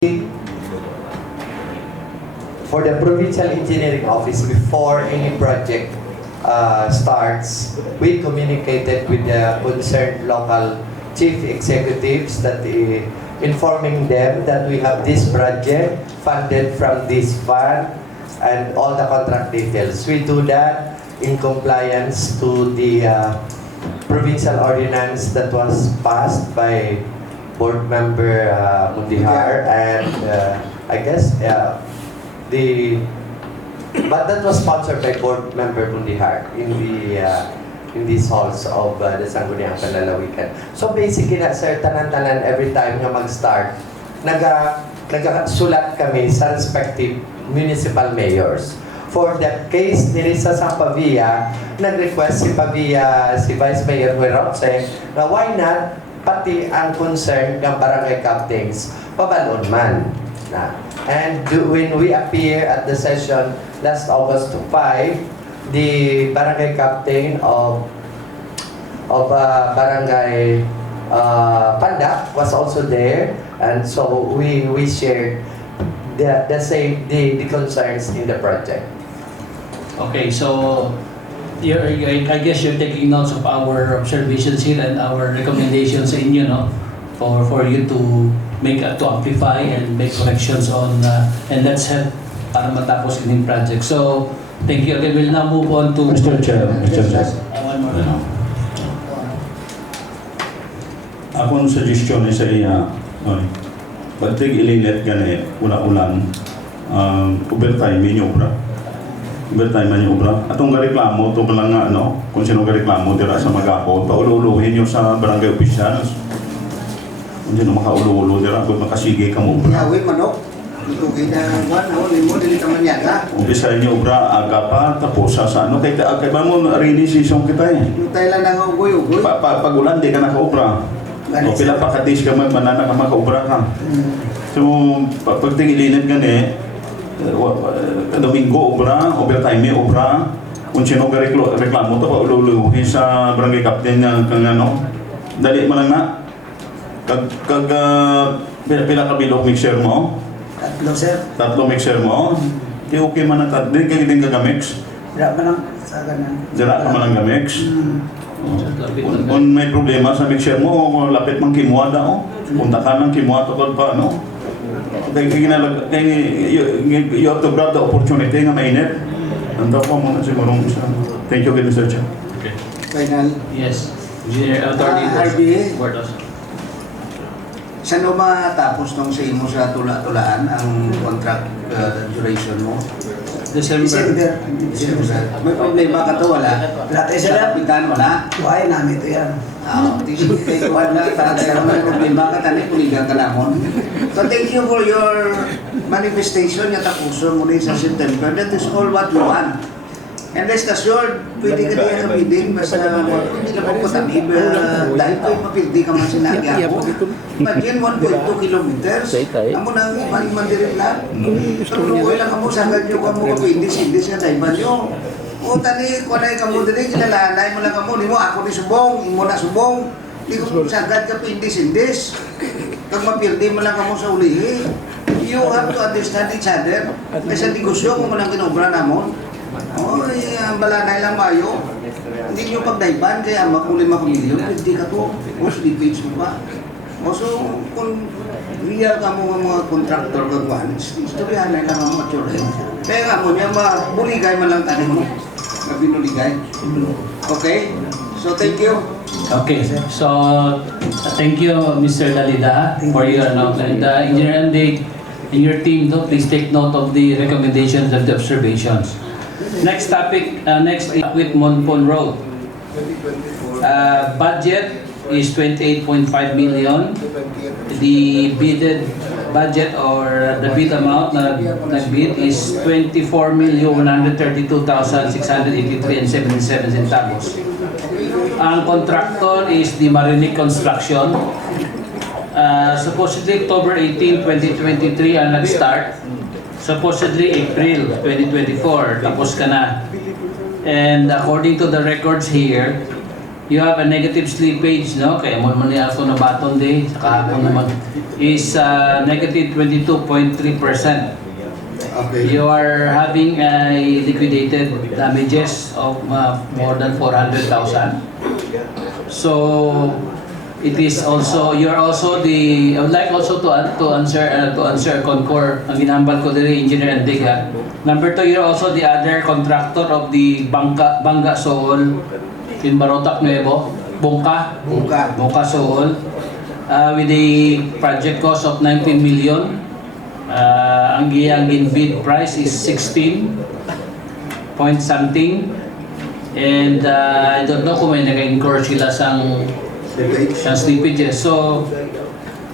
for the Provincial Engineering Office, before any project starts, we communicated with the concerned local chief executives that informing them that we have this project funded from this fund and all the contract details. We do that in compliance to the provincial ordinance that was passed by Board Member Mundihar, and I guess but that was sponsored by Board Member Mundihar in these halls of the Sangguniang Panlalawigan. So basically, sir, tanan-tanan every time nga mag-start, nagsulat kami sa respective municipal mayors. For that case, nila sa Pavia, nag-request si Pavia, si Vice Mayor Huerotse, na why not pati ang concern ng barangay captains pabalon man. And when we appear at the session last August 5, the barangay captain of barangay Pandak was also there, and so we shared the concerns in the project. Okay, so I guess you're taking notes of our observations here and our recommendations sa inyo, no? For you to amplify and make corrections on and let's help para matapos yung project. So, thank you again. We'll now move on to Mr. Chair. one more. Akong suggestion sa iya, pagtig ililit gani, una-ulan, overtime yung obra. Overtime man yung obra. Atong gareklamo, ito lang nga, kung sino gareklamo, dira sa Magapo, paulu-uluhin yung sa barangay officials. Kung sino makaulu-ulo, dira, kung makasige ka mo obra. Yawin manok. Itugin na mo, dili ka man yaga. Umpisa niyo obra, aga pa, tapos sa kay ba mo, rainy season kita eh. Lutay lang ng ugoy-ugoy. Pag ulan, di ka naka-obra. O pila pa katis ka man, manana ka maka-obra ka. So, pag tingililit gani, Domingo obra, overtime may obra, kung sino ka reklamo ito, paululuhin sa barangay captain ng dali mo lang na. Pila ka bilog mixer mo? Tatlo, sir. Tatlo mixer mo? Di okay man ang tatlo, di ka gamix? Dira pa lang sa ganan. Dira ka man ang gamix? Kung may problema sa mixer mo, lapit mang kimuha na punta ka ng kimuha tungkol pa, you have to grab the opportunity nga mainit. Nanda po muna siguro isa. Thank you, Mr. Chair. Okay. Final. Yes. Engineer Attorney RBA. Bordos. Saan mo matapos nung sa imo sa tula-tulaan ang contract duration mo? December. May problema ka to, wala? Wala tayo sa lapitan, wala? Buhay namin ito yan. Tisip kayo wala, para tayo may problema ka, tani, kuligan ka namon. So thank you for your manifestation, yung tapuso mo rin sa September. That is all what we want. And rest assured, pwede ka diyan sa meeting, basta hindi ka pagpatanib, dahil ko'y mapildi ka man sinagi ako. Imagine 1.2 kilometers, amo nang manimandirin lang. Tulungoy lang amo, sagad nyo ka mo kapindis-indis nga daiman nyo. O tani, kung anay ka mo din, kinalalay mo lang amo, ni mo ako ni subong, imo na subong. Di ko sagad ka pindis-indis. Kag mapildi mo lang amo sa ulihi. You have to understand each other. Kasi negosyo kung mo nang kinobra namon. Oy, balanay lang mayo. Hindi nyo pagdaiban, kaya makuli makamilyon, hindi ka to. O, slippage mo ba? O, so, kung real ka mo mga contractor kagwan, istoryahan na lang ang mature. Kaya nga mo niya, buligay man lang tanin mo. Binuligay. Okay? So, thank you. Okay, so thank you, Mr. Dalida, for your announcement. Engineer Andy and your team, please take note of the recommendations and the observations. Next topic, next with Monpon Road. Budget is 28.5 million. The bidded budget or the bid amount na bid is 24,132,683.77 centavos. Ang contractor is the Marinig Construction. Supposedly October 18, 2023 ang nag-start. Supposedly April 2024, tapos ka na. And according to the records here, you have a negative slippage, no? Kaya mo naman niya ako na baton day, saka ako naman is negative 22.3%. Okay. You are having a liquidated damages of more than 400,000. So it is also, you're also the, I would like also to answer concur ang ginambal ko diri Engineer Andiga. Number 2, you're also the other contractor of the Bangga Soul in Barotac Nuevo, Bungka Soul, with a project cost of 19 million. Ang giyang bid price is 16 point something, and I don't know kung may nag-incur sila sang slippages. So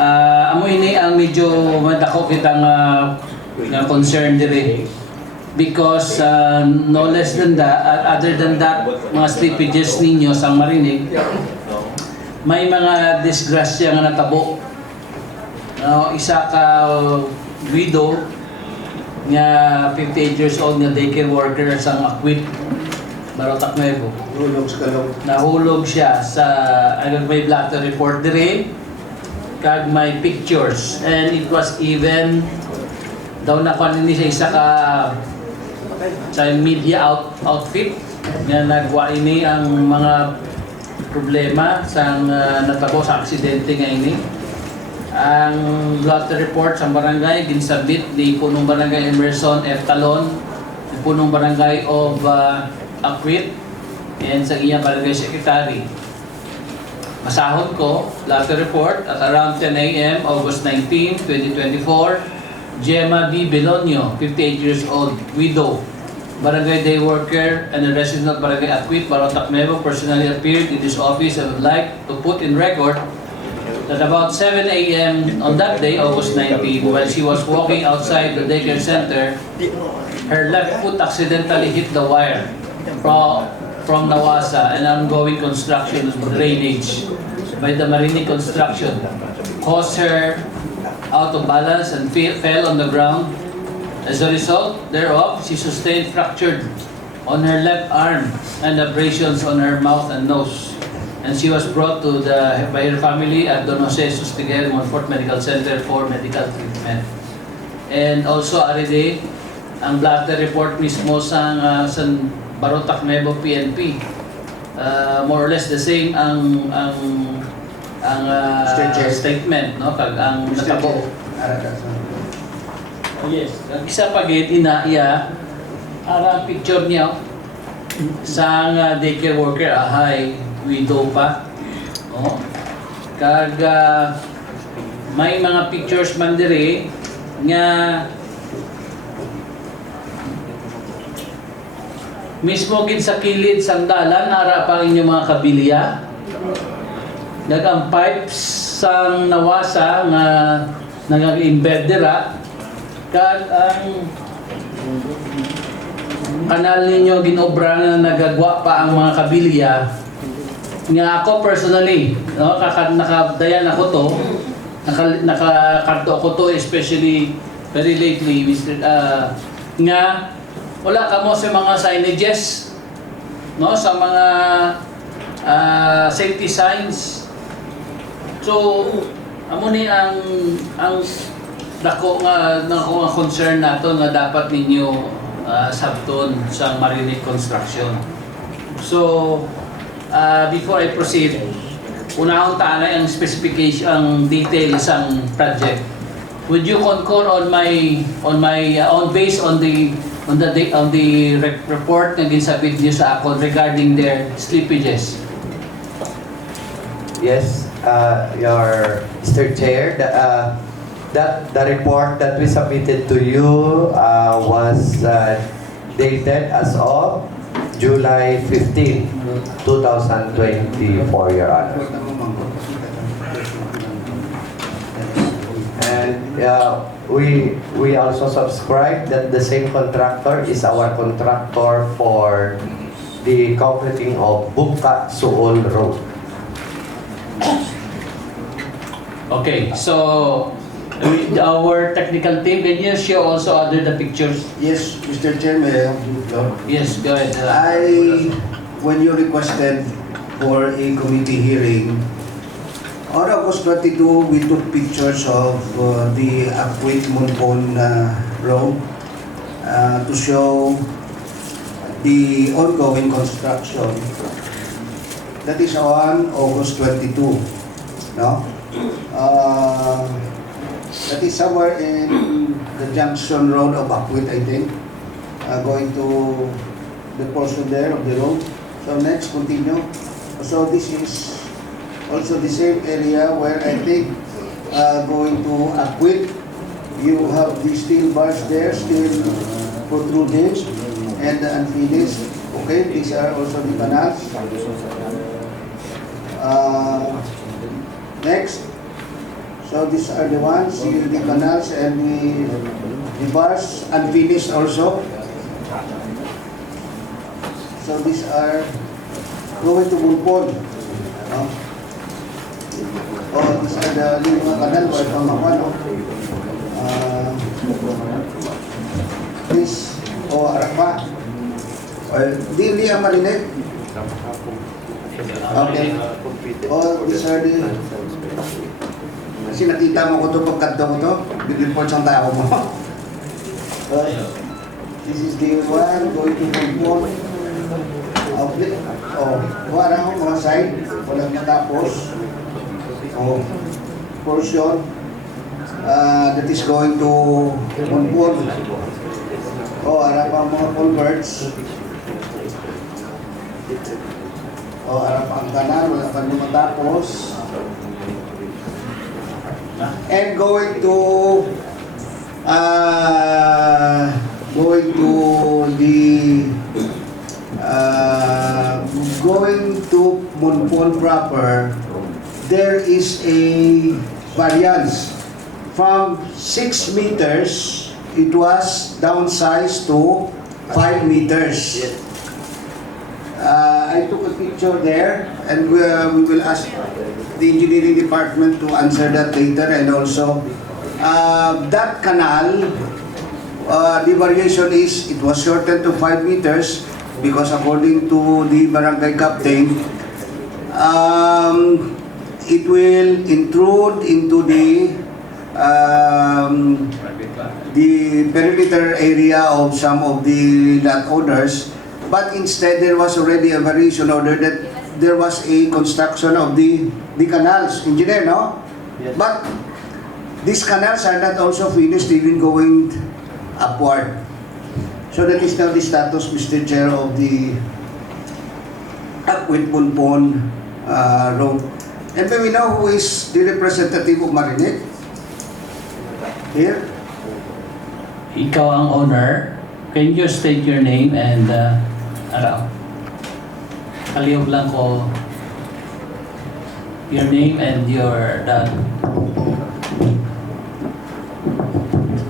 amo ini ang medyo madako kitang nga concern dire, because no less than that, other than that, mga slippages ninyo sang marinig, may mga disgrasya nga natabo. Isa ka widow nga 58 years old nga daycare worker sa Akwit, Barotac Nuevo. Nahulog siya sa may blatter report dire, kag may pictures, and it was even daw na kuan ni sa isa ka sa media outfit nga nagwa ini ang mga problema sa natabo sa aksidente nga ini. Ang blotter report sa barangay ginsabit di punong barangay Emerson F. Talon, di punong barangay of Akwit, and sa iya barangay secretary. Masahod ko, blotter report at around 10 a.m. August 19, 2024, Gemma B. Belonio, 58 years old, widow, barangay day worker and a resident of barangay Akwit, Barotac Nuevo, personally appeared in this office and would like to put in record that about 7 a.m. on that day, August 19, while she was walking outside the daycare center, her left foot accidentally hit the wire from Nawasa, an ongoing construction of drainage by the Marini Construction, caused her out of balance and fell on the ground. As a result thereof, she sustained fractured on her left arm and abrasions on her mouth and nose. And she was brought to by her family at Don Jose Sustigel Monfort Medical Center for medical treatment. And also aride ang blatter report mismo sa Barotac Nuevo PNP. More or less the same ang statement, no, kag ang natabo. Yes, ang isa pa gid iya ara picture niya sa daycare worker, ahay widow pa. Oh. Kag may mga pictures man dire nga mismo gid sa kilid sang dalan ara pa inyong mga kabilya. Ang pipes sang Nawasa nga nag-embed dira, kag ang kanal ninyo ginobra na nagagwa pa ang mga kabilya. Nga ako personally, no, nakadayan ako to, nakakarto ako to, especially very lately, nga wala ka mo sa mga signages, no, sa mga safety signs. So amo ni ang dako nga concern nato nga dapat ninyo sabton sa Marini Construction. So before I proceed, unahon taanay ang specification, ang details ang project. Would you concur on based on the report na ginsabit niyo sa ako regarding their slippages? Yes, your Mr. Chair, the report that we submitted to you was dated as of July 15, 2024, Your Honor. And we also subscribe that the same contractor is our contractor for the completing of Bungka Soul Road. Okay, so our technical team, can you show also other the pictures? Yes, Mr. Chair, may I have the floor? Yes, go ahead. When you requested for a committee hearing. On August 22, we took pictures of the Akwit Monpon Road to show the ongoing construction. That is on August 22. No? That is somewhere in the junction road of Akwit, I think. Going to the portion there of the road. So next, continue. So this is also the same area where I think going to Akwit, you have the steel bars there, still protruding and unfinished. Okay, these are also the canals. Next, so these are the ones, the canals and the bars unfinished also. So these are going to Bulpon. Oh, these are the mga kanal or pamawan. This, Arapa. Di ang marinig. Okay. These are the... Kasi nakita mo ko ito pagkanta ko ito. Big-report siyang tao mo. This is the one going to Bulpon. Wala ko mga side. Walang matapos. Portion that is going to Monpon. Harap ang mga culverts. Harap ang kanal, wala pa matapos. And going to Monpon proper. There is a variance from 6 meters, it was downsized to 5 meters. I took a picture there and we will ask the engineering department to answer that later. And also that canal, the variation is it was shortened to 5 meters because according to the barangay captain, it will intrude into the perimeter area of some of the landowners, but instead there was already a variation order that there was a construction of the canals, engineer, no? Yes. But these canals are not also finished, even going upward. So that is now the status, Mr. Chair, of the Akwit Monpon Road. And may we know who is the representative of Marinig? Here? Ikaw ang owner. Can you state your name and kaliyog lang ko your name and your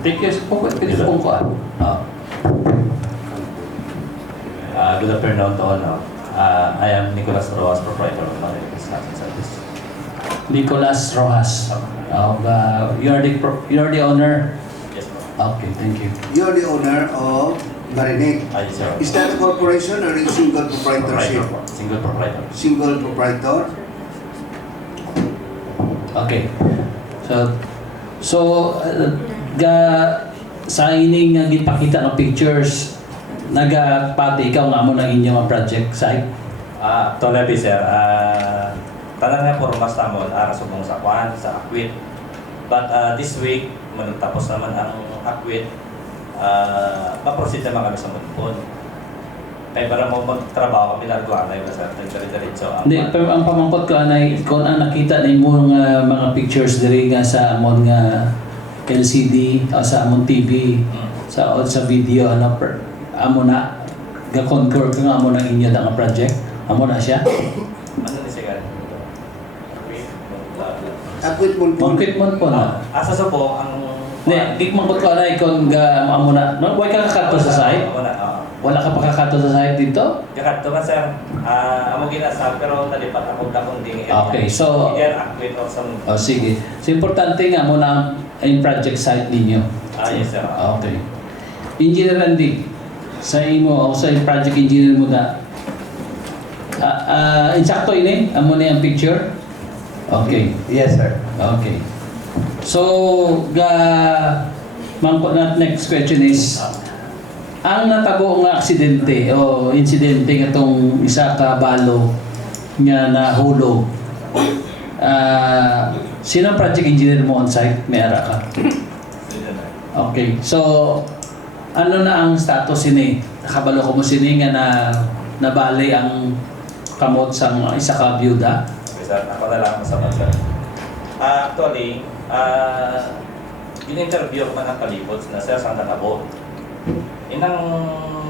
take your phone ko. Good afternoon to all. I am Nicolas Rojas, proprietor of Marinig Construction Service. Nicolas Rojas. You're the owner. Yes, sir. Okay, thank you. You're the owner of Marinig. Yes, sir. Is that a corporation or a single proprietorship? Single proprietor. Single proprietor? Okay. Sa ining nga gipakita ng pictures, nagapati ikaw nga mo ng inyong project site. Actually, sir, talang nga pormas tamon ara subong sa Kwan, sa Akwit. But this week, tapos naman ang Akwit, pa-proceed naman kami sa Monpon. Kaya para mo magtrabaho kami narguan na yun sa diretso. Hindi, pero ang pamangkot ko anay, kung ang nakita na mo nga mga pictures diri nga sa amon nga LCD o sa amon TV, sa video, amo na, ga-concur ka nga amo ng inyo nga project, amo na siya. Ano ni siya? Akwit Monpon. Mangkit mo po na. Asa sa po, ang... Hindi, di mangkot ko anay, kung amo na, wala ka kakato sa site? Wala ka pa kakato sa site dito? Kakat to sir, amo ginasa pero nalipat ako dakong ding. Okay, so... Yan Akwit or some... sige. So, importante nga mo na yung project site ninyo. Yes, sir. Okay. Engineer Randy, sa imo o sa project engineer mo na insakto ini, amo ni ang picture. Okay. Yes, sir. Okay. So, mangko na next question is, ang natabo nga aksidente o insidente itong isa ka balo nga nahulog, sino project engineer mo on site? May ara ka? Okay. So, ano na ang status ini? Nakabalo ko mo sini nga nabali ang kamot sa isa ka byuda? Okay, sir. Ako na lang sa sir. Actually, in-interview ko man ang palibot na sir sa nakabot. Inang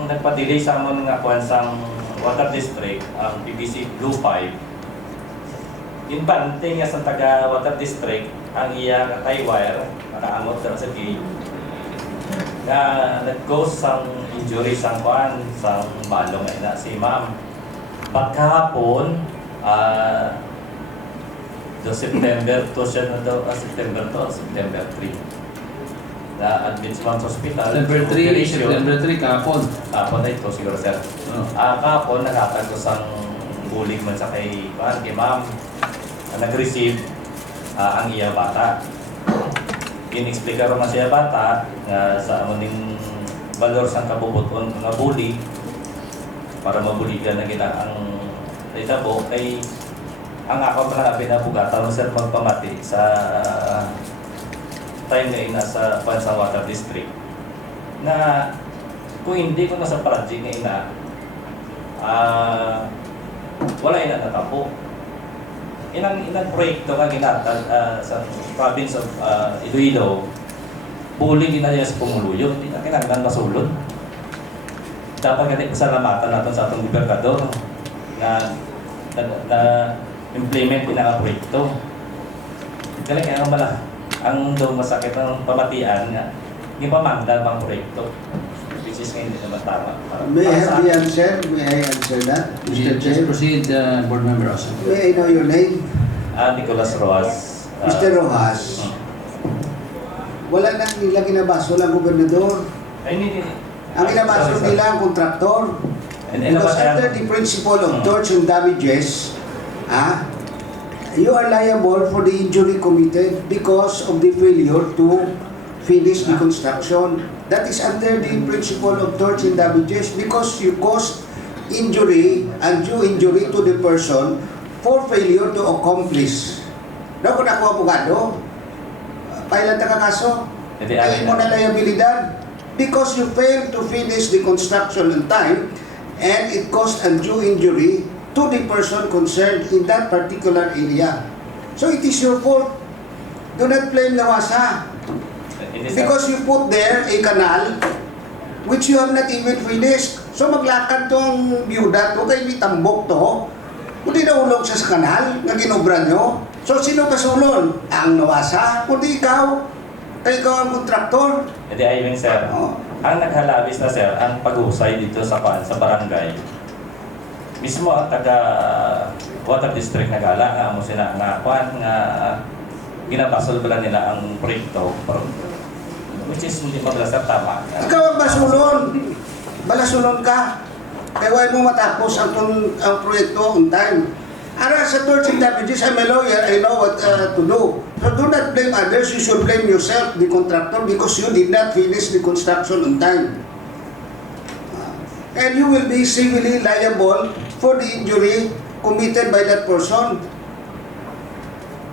nagpa-delay sa amon nga kuan sang water district ang PVC Blue Pipe. In bante nga sa taga water district ang iya tie wire nakaamot sa gate. Nga nag-cause sang injury sang kuan sang balong na si ma'am. Pagkahapon, do September 2 siya na daw, September 3. Na-admit sa mga hospital. September 3, September 3, kahapon. Kahapon na ito siguro sir. Oh. Kahapon nakatagos ang bulig man sa kay ma'am. Nag-receive ang iya bata. In-explica rin man siya bata sa amuning valor sang kabubuton nga bulig para mabuligan na gina ang itabo kay ang ako pala pinabugatan sir magpamati sa time na ina sa Pansang Water District na kung hindi ko na sa project na ina wala ina natapo inang proyekto nga ginatag sa province of Iloilo puli ginaya sa Pumuluyo hindi na kinanglan masulod dapat ganit pasalamatan natin sa atong gobernador na implement pinaka-proyekto. Kaya kaya mala, ang doon masakit ng pamatian nga, yung pamanggal pang proyekto. Which is ngayon hindi naman tama. May I have the answer? May I answer that, Mr. Just Chair? proceed, Board Member Rosa. May I know your name? Nicolas Roas. Mr. Rojas. Wala nang nila kinabaso lang gobernador. Ay, hindi. Ang kinabaso nila ang kontraktor. Because under the principle of torts and damages, you are liable for the injury committed because of the failure to finish the construction. That is under the principle of torts and damages because you caused injury, undue injury to the person for failure to accomplish. Daw kung ako abogado, pailan ta ka kaso? Kain mo na liabilidad because you failed to finish the construction on time and it caused undue injury to the person concerned in that particular area. So it is your fault. Do not blame Lawasa. Because you put there a canal which you have not even finished. So maglakad to ang byuda to, kay mitambok to. Kundi naulog siya sa kanal na ginobra nyo. So sino kasulon? Ang Lawasa? Kundi ikaw. Kaya ikaw ang kontraktor. Hindi ayun sir. Ang naghalabis na sir, ang pag-usay dito sa barangay. Mismo ang taga Water District nagala nga mo sila nga ginabasol pala nila ang proyekto which is hindi mablasar tama. Ikaw ang basulon. Balasulon ka. Kaya huwag mo matapos ang proyekto on time. Ara sa torts and damages, I'm a lawyer, I know what to do. So do not blame others, you should blame yourself, the contractor, because you did not finish the construction on time. And you will be civilly liable for the injury committed by that person.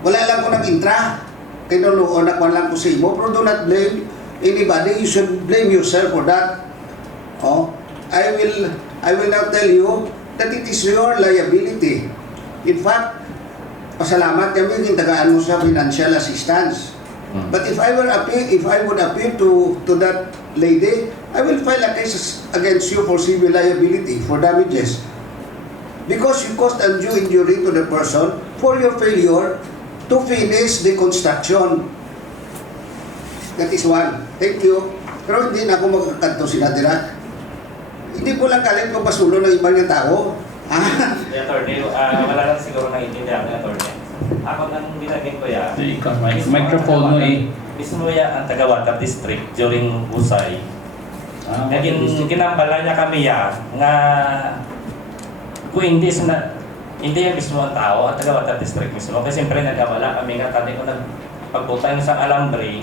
Wala lang ko nag-intra, kinuloon na lang ko sa imo, pero do not blame anybody, you should blame yourself for that. I will now tell you that it is your liability. In fact, pasalamat kami yung tagaan mo sa financial assistance. But if I would appeal to that lady, I will file a case against you for civil liability for damages. Because you caused undue injury to the person for your failure to finish the construction. That is one. Thank you. Pero hindi na ako magkakanto sinadira. Hindi ko lang kalit kung pasulo ng ibang yung tao. Attorney, wala lang siguro naiintindihan ng attorney. Ako nang binagin ko yan. Microphone mo Mismo yan ang taga Water District during Husay. Ginambala niya kami yan nga kung hindi yan mismo ang tao at taga Water District mismo, kasi siyempre nagkawala kami nga tali ko nagpagputang sa alambre,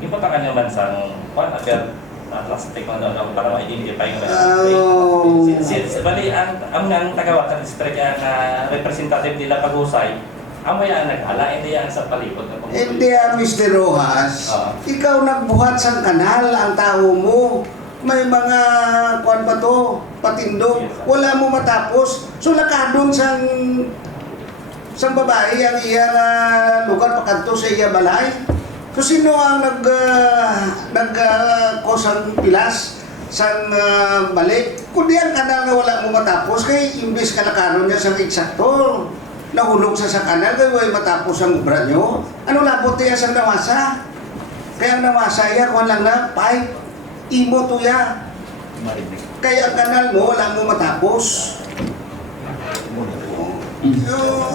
ipunta ka naman sa agad na plastic mo doon para ma-identify nga Oh. bali, ang taga Water District na representative nila pag-usay, amo yan nag-ala, hindi yan sa palibot ng pag-usay. Hindi Mr. Rojas, ikaw nagbuhat sa kanal ang tao mo. May mga kuan pa to, patindog, wala mo matapos. So lakadon sang babae ang iyang lugar pakanto sa iya balay. So sino ang kosang pilas sang balik? Kundi ang kanal nga wala mo matapos kay imbis kalakaron niya sang eksakto. Nahulog sa kanal kay way matapos ang obra nyo. Ano labot niya sang nawasa? Kaya ang nawasa iya kuan lang na pipe. Imo to ya. Kaya ang kanal mo, wala mo matapos.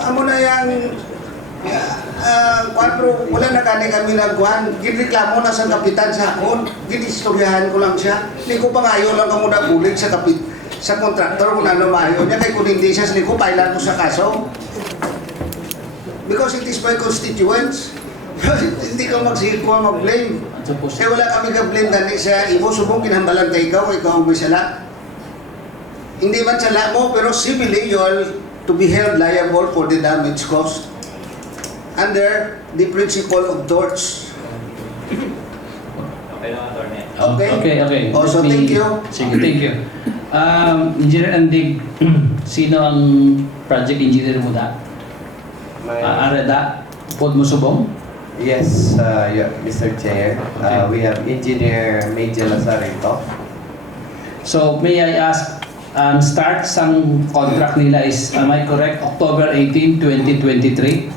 Amo na yung kwadro, wala na kami nagkuhan. Ginreklamo na sa kapitan sa akon. Ginistoryahan ko lang siya. Hindi ko pangayo lang kamo nagulit sa kontraktor kung ano maayo niya. Kaya kung hindi siya, hindi ko pailan ko sa kaso. Because it is my constituents. Hindi ka mag-blame. Eh wala kami ka-blame dani sa imo, subong kinambalan kay ikaw ang may sala. Hindi man sala mo, pero civilly you are to be held liable for the damage caused under the principle of torts. Okay lang, attorney. Okay? Okay. Also, Let me- thank you. Sige, thank you. Engineer Andig, sino ang project engineer mo da? Areda, Pod mo subong? Yes, yeah, Mr. Chair. We have Engineer Major Lazarito. So, may I ask, ang start sang contract nila is, am I correct, October 18, 2023?